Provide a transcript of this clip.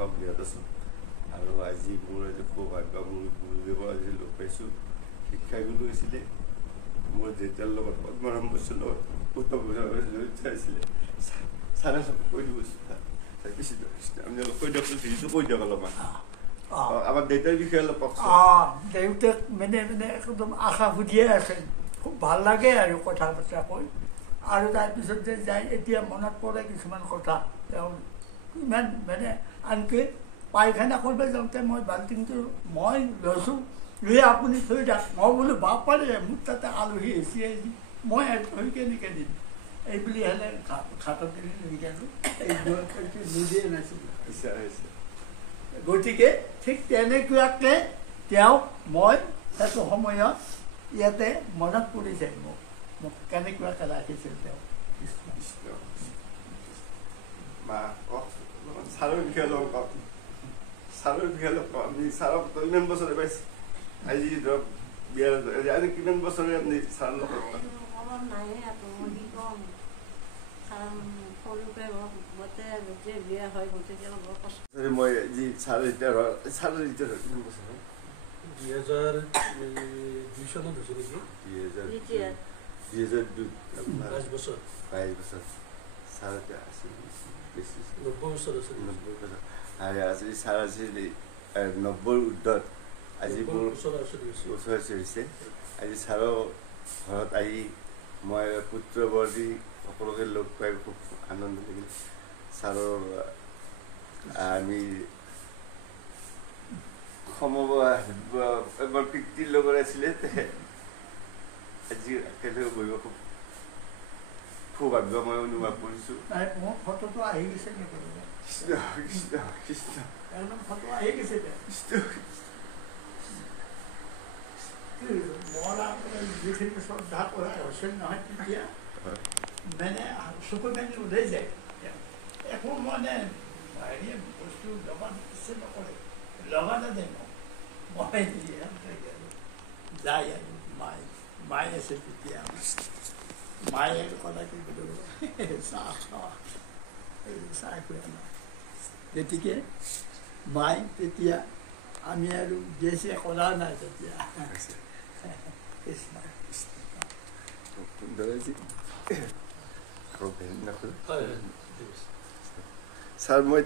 শিক্ষক বিৰত আছোঁ আৰু আজি মোৰ আজি সৌভাগ্য মোৰ গুৰুদেৱৰ আজি লগ পাইছোঁ। শিক্ষাগুৰু হৈছিলে মোৰ দেউতাৰ লগত পদ্মনাভ বসুৰ লগত উত্তৰ জড়িত আছিলে। ছাৰে চব কৈ দিব আমি অলপ কৈ দিয়কচোন, ভিডিঅ'টো কৈ দিয়ক অলপমান। আমাৰ দেউতাৰ বিষয়ে অলপ কওকচোন। দেউতাক মানে একদম আশা সুধিয়ে আছে, খুব ভাল লাগে আৰু কথা বতৰা কৈ। আৰু তাৰপিছত যে যায় এতিয়া মনত পৰে কিছুমান কথা। তেওঁ ইমান মানে আনকি পায়খানা কৰিব যাওঁতে মই বাল্টিংটো মই লৈছোঁ, লৈ আপুনি থৈ যাওক। মই বোলো বাপাৰে মোৰ তাতে আলহী আহিছে, মই থৈ কেনেকৈ দিম এইবুলি হ'লে ঘাটত লৈ গ'লোঁ। এইবোৰ নিজে নাছিলোঁ। গতিকে ঠিক তেনেকুৱাকৈ তেওঁক মই সেইটো সময়ত ইয়াতে মনত পৰিছে মোক কেনেকুৱাকৈ ৰাখিছিল তেওঁ। ছাৰৰ বিষয়ে অলপ কওক। ছাৰৰ বিষয়ে অলপ কওক। আপুনি ছাৰক কিমান বছৰে পাইছে? আজি ধৰক বিয়াৰ আজি কিমান বছৰে আপুনি ছাৰৰ লগত? মই যি ছাৰ এতিয়া ছাৰৰ এতিয়া কিমান বছৰ? 2002 চনত হৈছে নেকি? 2002 22 বছৰ। 22 বছৰ। ছাৰ এতিয়া আছিল বেছি 90 বছৰ আছিল। 90 বছৰ। আৰু আজি ছাৰ আছিল 90ৰ উৰ্ধত। আজি মোৰ বছৰ হৈছে। আজি ছাৰৰ ঘৰত আহি মই পুত্ৰ বৰ্তি সকলোকে লগ পাই খুব আনন্দ লাগিল। ছাৰৰ আমি এবাৰ পিতৃৰ লগত আছিলে, আজি একেলগে বহিব খুব সৌভাগ্য মই অনুভৱ কৰিছোঁ। মোৰ ফটোটো আহি গৈছে নেকি? ফটো আহি গৈছে যিখিনি শ্ৰদ্ধা কৰা হৈছিল নহয় তেতিয়া মানে চকু মেলি ওলাই যায়। একো মানে হেৰি বস্তু লগা ইচ্ছে নকৰে, লগা নাযায় মই যায় আৰু মায়ে আছে তেতিয়া মায়ে কথা কি চাহ খোৱা চাহ খোৱা নাই। গতিকে মায়ে তেতিয়া আমি আৰু বেছি কৰা নাই তেতিয়া। ছাৰ মই